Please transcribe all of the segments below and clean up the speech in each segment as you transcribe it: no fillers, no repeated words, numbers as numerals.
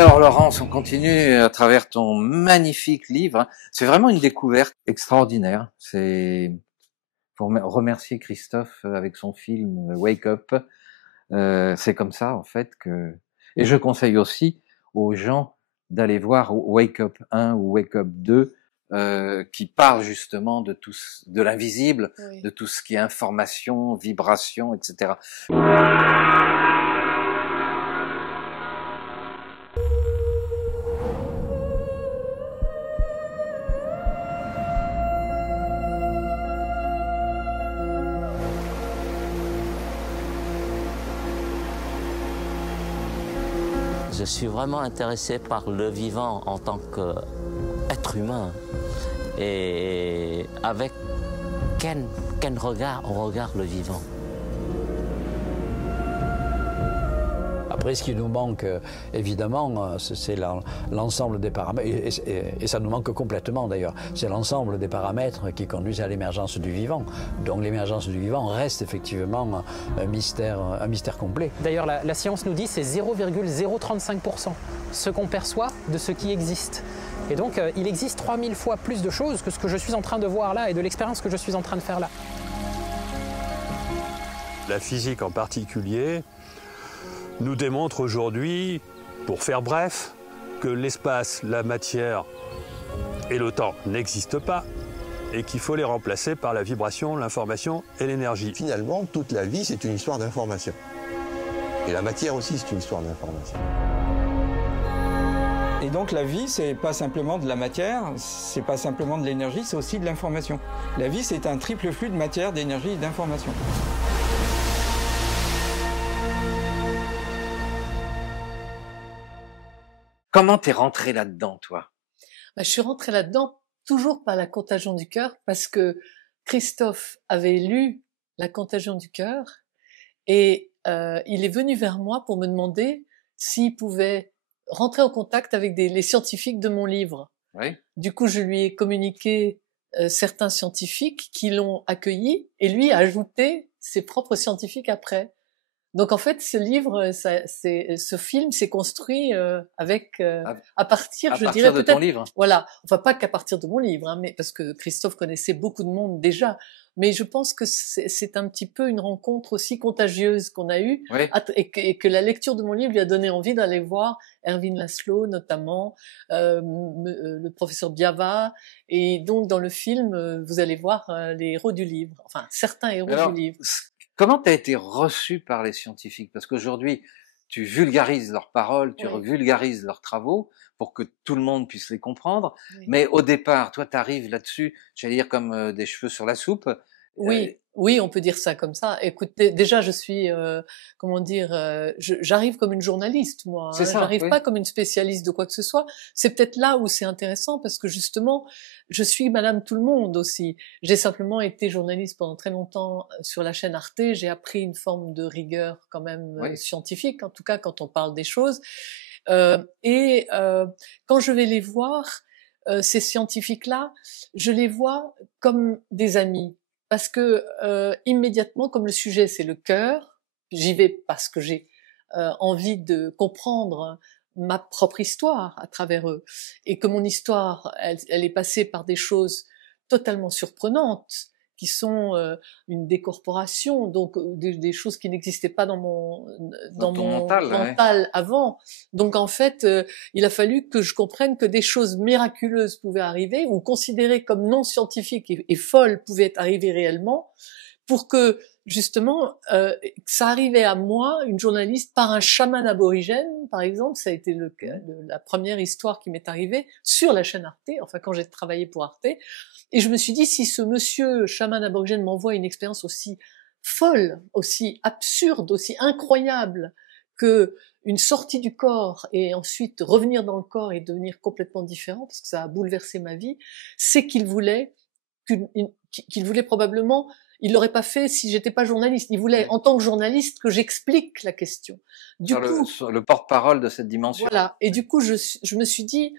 Alors Laurence, on continue à travers ton magnifique livre. C'est vraiment une découverte extraordinaire. Faut remercier Christophe avec son film Wake Up. C'est comme ça en fait que. Et je conseille aussi aux gens d'aller voir Wake Up 1 ou Wake Up 2 qui parle justement de de l'invisible, Oui. de tout ce qui est information, vibration, etc. Je suis vraiment intéressé par le vivant en tant qu'être humain et avec quel regard on regarde le vivant. Après, ce qui nous manque, évidemment, c'est l'ensemble des paramètres, et ça nous manque complètement d'ailleurs, c'est l'ensemble des paramètres qui conduisent à l'émergence du vivant. Donc l'émergence du vivant reste effectivement un mystère complet. D'ailleurs, la science nous dit que c'est 0,035% ce qu'on perçoit de ce qui existe. Et donc, il existe 3000 fois plus de choses que ce que je suis en train de voir là et de l'expérience que je suis en train de faire là. La physique en particulier nous démontre aujourd'hui, pour faire bref, que l'espace, la matière et le temps n'existent pas et qu'il faut les remplacer par la vibration, l'information et l'énergie. Finalement, toute la vie, c'est une histoire d'information. Et la matière aussi, c'est une histoire d'information. Et donc la vie, c'est pas simplement de la matière, c'est pas simplement de l'énergie, c'est aussi de l'information. La vie, c'est un triple flux de matière, d'énergie et d'information. Comment t'es rentré là-dedans, toi? Je suis rentrée là-dedans toujours par la contagion du cœur, parce que Christophe avait lu La contagion du cœur et il est venu vers moi pour me demander s'il pouvait rentrer en contact avec les scientifiques de mon livre. Oui. Du coup, je lui ai communiqué certains scientifiques qui l'ont accueilli et lui a ajouté ses propres scientifiques après. Donc en fait, ce livre, ce film s'est construit avec à partir, je dirais de peut-être, ton livre. Voilà, enfin pas qu'à partir de mon livre, hein, mais parce que Christophe connaissait beaucoup de monde déjà. Mais je pense que c'est un petit peu une rencontre aussi contagieuse qu'on a eue, Oui. et que la lecture de mon livre lui a donné envie d'aller voir Erwin Laszlo notamment, le professeur Biava, et donc dans le film, vous allez voir les héros du livre, enfin certains héros Alors, du livre. comment tu as été reçu par les scientifiques? Parce qu'aujourd'hui, tu vulgarises leurs paroles, tu Oui. vulgarises leurs travaux pour que tout le monde puisse les comprendre. Oui. Mais au départ, toi, tu arrives là-dessus, j'allais dire comme des cheveux sur la soupe. Oui, oui, on peut dire ça comme ça. Écoutez, déjà, je suis, comment dire, j'arrive comme une journaliste, moi. C'est ça, J'arrive oui. pas comme une spécialiste de quoi que ce soit. C'est peut-être là où c'est intéressant parce que justement, je suis Madame Tout le Monde aussi. J'ai simplement été journaliste pendant très longtemps sur la chaîne Arte. J'ai appris une forme de rigueur quand même Oui. scientifique, en tout cas quand on parle des choses. Quand je vais les voir, ces scientifiques-là, je les vois comme des amis. Parce que immédiatement, comme le sujet c'est le cœur, j'y vais parce que j'ai envie de comprendre ma propre histoire à travers eux, et que mon histoire, elle est passée par des choses totalement surprenantes, qui sont une décorporation, donc des choses qui n'existaient pas dans mon mental avant. Donc en fait, il a fallu que je comprenne que des choses miraculeuses pouvaient arriver, ou considérées comme non scientifiques et folles pouvaient arriver réellement, pour que justement ça arrivait à moi, une journaliste, par un chaman aborigène, par exemple. Ça a été la première histoire qui m'est arrivée sur la chaîne Arte, enfin quand j'ai travaillé pour Arte. Et je me suis dit, si ce monsieur chaman aborigène m'envoie une expérience aussi folle, aussi absurde, aussi incroyable que une sortie du corps et ensuite revenir dans le corps et devenir complètement différent, parce que ça a bouleversé ma vie, c'est qu'il voulait probablement, il l'aurait pas fait si j'étais pas journaliste. Il voulait, en tant que journaliste, que j'explique la question. Du coup, le porte-parole de cette dimension. Voilà. Et du coup, je me suis dit,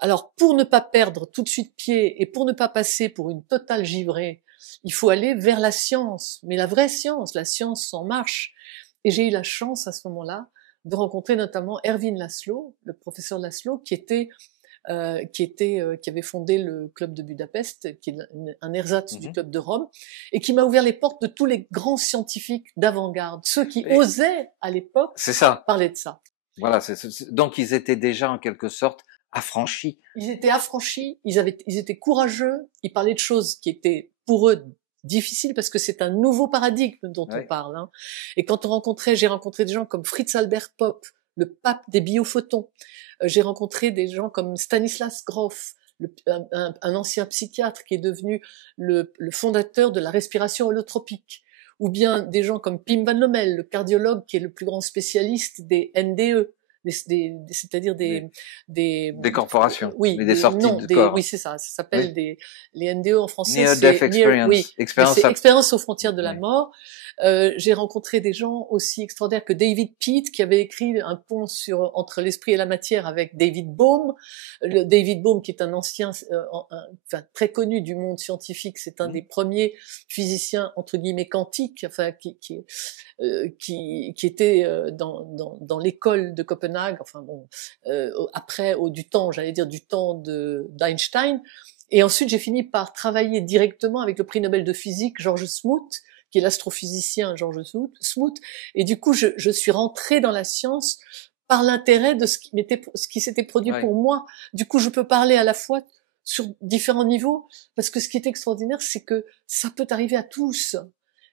alors, pour ne pas perdre tout de suite pied et pour ne pas passer pour une totale givrée, il faut aller vers la science, mais la vraie science, la science en marche. Et j'ai eu la chance à ce moment-là de rencontrer notamment Erwin Laszlo, le professeur Laszlo, qui avait fondé le club de Budapest, qui est un ersatz du club de Rome, et qui m'a ouvert les portes de tous les grands scientifiques d'avant-garde, ceux qui osaient à l'époque parler de ça. Voilà, donc ils étaient déjà en quelque sorte affranchis. Ils étaient affranchis, ils étaient courageux, ils parlaient de choses qui étaient pour eux difficiles parce que c'est un nouveau paradigme dont on parle. Hein. Et quand j'ai rencontré des gens comme Fritz Albert Popp, le pape des biophotons. J'ai rencontré des gens comme Stanislas Grof, un ancien psychiatre qui est devenu le fondateur de la respiration holotropique. Ou bien des gens comme Pim van Lommel, le cardiologue qui est le plus grand spécialiste des NDE, c'est-à-dire des corporations, oui, des sorties de corps. Oui, c'est ça. Ça s'appelle les NDE en français. Near Death Experience. Expérience aux frontières de la mort. J'ai rencontré des gens aussi extraordinaires que David Peat, qui avait écrit un pont entre l'esprit et la matière avec David Bohm. David Bohm, qui est un ancien, très connu du monde scientifique, c'est un des premiers physiciens entre guillemets quantiques, enfin qui était dans l'école de Copenhague, enfin bon, du temps d'Einstein. Et ensuite, j'ai fini par travailler directement avec le prix Nobel de physique George Smoot, qui est l'astrophysicien George Smoot. Et du coup, je suis rentrée dans la science par l'intérêt de ce qui s'était produit pour moi. Du coup, je peux parler à la fois sur différents niveaux, parce que ce qui est extraordinaire, c'est que ça peut arriver à tous.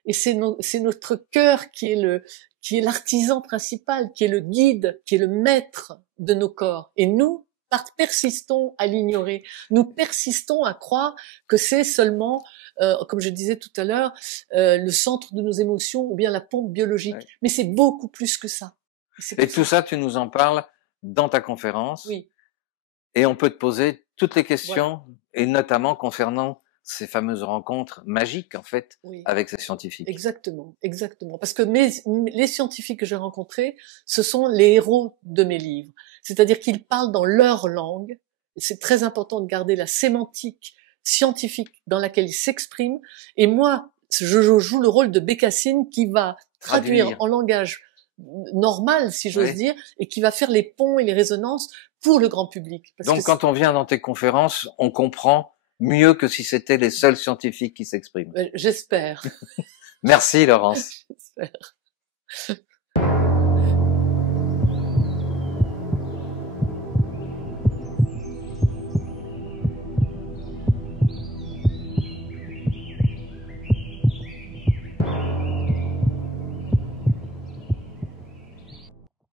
Et c'est notre cœur qui est l'artisan principal, qui est le guide, qui est le maître de nos corps. Et nous persistons à l'ignorer. Nous persistons à croire que c'est seulement, comme je disais tout à l'heure, le centre de nos émotions ou bien la pompe biologique. Ouais. Mais c'est beaucoup plus que ça. Et tout ça, tu nous en parles dans ta conférence. Oui. Et on peut te poser toutes les questions, et notamment concernant ces fameuses rencontres magiques, en fait, avec ces scientifiques. Exactement, exactement. Parce que les scientifiques que j'ai rencontrés, ce sont les héros de mes livres. C'est-à-dire qu'ils parlent dans leur langue. C'est très important de garder la sémantique scientifique dans laquelle ils s'expriment. Et moi, je joue le rôle de Bécassine qui va traduire en langage normal, si j'ose dire, et qui va faire les ponts et les résonances pour le grand public. Donc, quand on vient dans tes conférences, on comprend mieux que si c'était les seuls scientifiques qui s'expriment. J'espère. Merci, Laurence. J'espère.